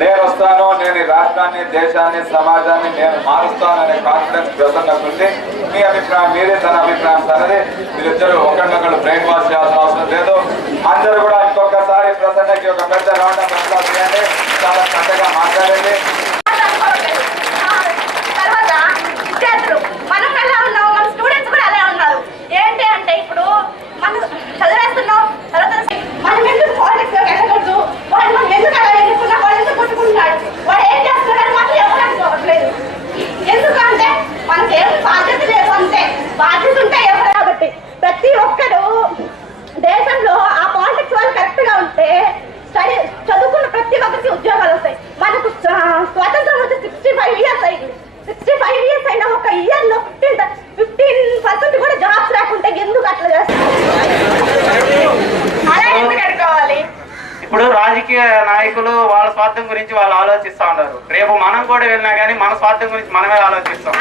నేను వస్తాను, నేను ఈ రాష్ట్రాన్ని, దేశాన్ని, సమాజాన్ని నేను మారుస్తాననే కాన్ఫిడెన్స్ ప్రసన్నకుంది. మీ అభిప్రాయం మీరే, తన అభిప్రాయం తనది. మీరిద్దరు ఒకరినొకరు బ్రెయిన్ వాష్ చేయాల్సిన అవసరం లేదు. అందరూ కూడా ఇంకొకసారి ప్రసన్నకి ఒక పెద్ద రౌండ్ ఆఫ్ అప్లాస్ చేయండి. చాలా చక్కగా మాట్లాడండి. ప్రతి ఒక్కరు దేశంలో ఆ పాలిటిక్స్ వాళ్ళు కరెక్ట్ గా ఉంటే చదువుకున్న ప్రతి ఒక్కరికి ఉద్యోగాలు వస్తాయి. మనకు స్వాతంత్రం వచ్చి 65 ఇయర్స్ అయింది. 65 ఇయర్స్ అయినా ఒక ఇయర్ లో 15% కూడా జాబ్స్ రాకుంటే ఎందుకు అట్లా చేస్తారు? అలా ఎందుకు అడుకోవాలి? ఇప్పుడు రాజకీయ నాయకులు వాళ్ళ స్వార్థం గురించి వాళ్ళు ఆలోచిస్తూ ఉంటారు. రేపు మనం కూడా వెళ్ళినా కానీ మన స్వార్థం గురించి మనమే ఆలోచిస్తాం.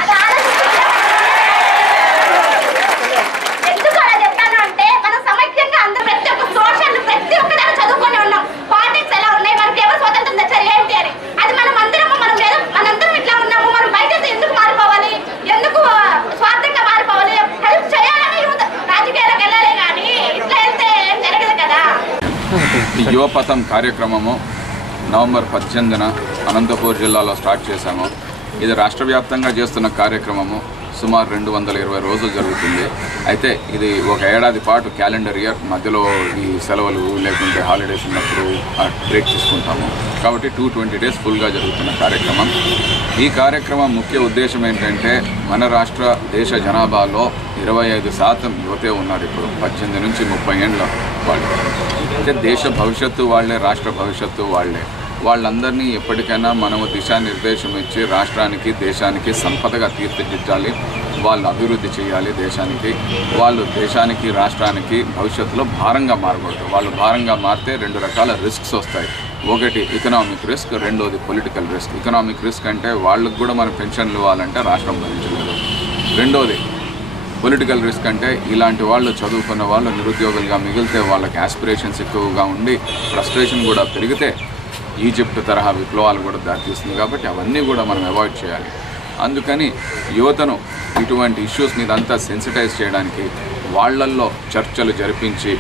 ఈ యువపథం కార్యక్రమము నవంబర్ 18న అనంతపూర్ జిల్లాలో స్టార్ట్ చేశాము. ఇది రాష్ట్ర వ్యాప్తంగా చేస్తున్న కార్యక్రమము. సుమారు 220 రోజులు జరుగుతుంది. అయితే ఇది ఒక ఏడాది పాటు క్యాలెండర్ ఇయర్, మధ్యలో ఈ సెలవులు లేకుంటే హాలిడేస్ ఉన్నప్పుడు బ్రేక్ తీసుకుంటాము. కాబట్టి 220 days ఫుల్గా జరుగుతున్న కార్యక్రమం. ఈ కార్యక్రమం ముఖ్య ఉద్దేశం ఏంటంటే మన రాష్ట్ర దేశ జనాభాలో 25% యువతే ఉన్నారు. ఇప్పుడు 18 నుంచి 30 ఏళ్ళ వాళ్ళు. అంటే దేశ భవిష్యత్తు వాళ్లే, రాష్ట్ర భవిష్యత్తు వాళ్లే. వాళ్ళందరినీ ఎప్పటికైనా మనము దిశానిర్దేశం ఇచ్చి రాష్ట్రానికి, దేశానికి సంపదగా తీర్చిదిద్దాలి. వాళ్ళు అభివృద్ధి చేయాలి దేశానికి. వాళ్ళు దేశానికి, రాష్ట్రానికి భవిష్యత్తులో భారంగా మారకూడదు. వాళ్ళు భారంగా మారితే 2 రకాల రిస్క్స్ వస్తాయి. ఒకటి ఎకనామిక్ రిస్క్, రెండోది పొలిటికల్ రిస్క్. ఎకనామిక్ రిస్క్ అంటే వాళ్ళకు కూడా మనం పెన్షన్లు ఇవ్వాలంటే రాష్ట్రం భరించలేదు. రెండోది పొలిటికల్ రిస్క్ అంటే ఇలాంటి వాళ్ళు, చదువుకున్న వాళ్ళు నిరుద్యోగులుగా మిగిలితే వాళ్ళకి ఆస్పిరేషన్స్ ఎక్కువగా ఉండి ఫ్రస్ట్రేషన్ కూడా పెరిగితే ఈజిప్ట్ తరహా విప్లవాలు కూడా దారితీస్తుంది. కాబట్టి అవన్నీ కూడా మనం అవాయిడ్ చేయాలి. అందుకని యువతను ఇటువంటి ఇష్యూస్ మీద అంతా సెన్సిటైజ్ చేయడానికి వాళ్ళల్లో చర్చలు జరిపించి,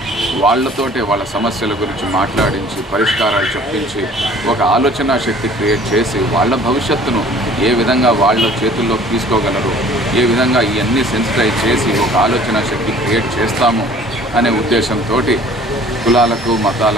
వాళ్ళతోటే వాళ్ళ సమస్యల గురించి మాట్లాడించి, పరిష్కారాలు చెప్పించి, ఒక ఆలోచన శక్తి క్రియేట్ చేసి వాళ్ళ భవిష్యత్తును ఏ విధంగా వాళ్ళ చేతుల్లో తీసుకోగలరు, ఏ విధంగా ఇవన్నీ సెన్సిటైజ్ చేసి ఒక ఆలోచన శక్తి క్రియేట్ చేస్తాము అనే ఉద్దేశంతో కులాలకు, మతాలకు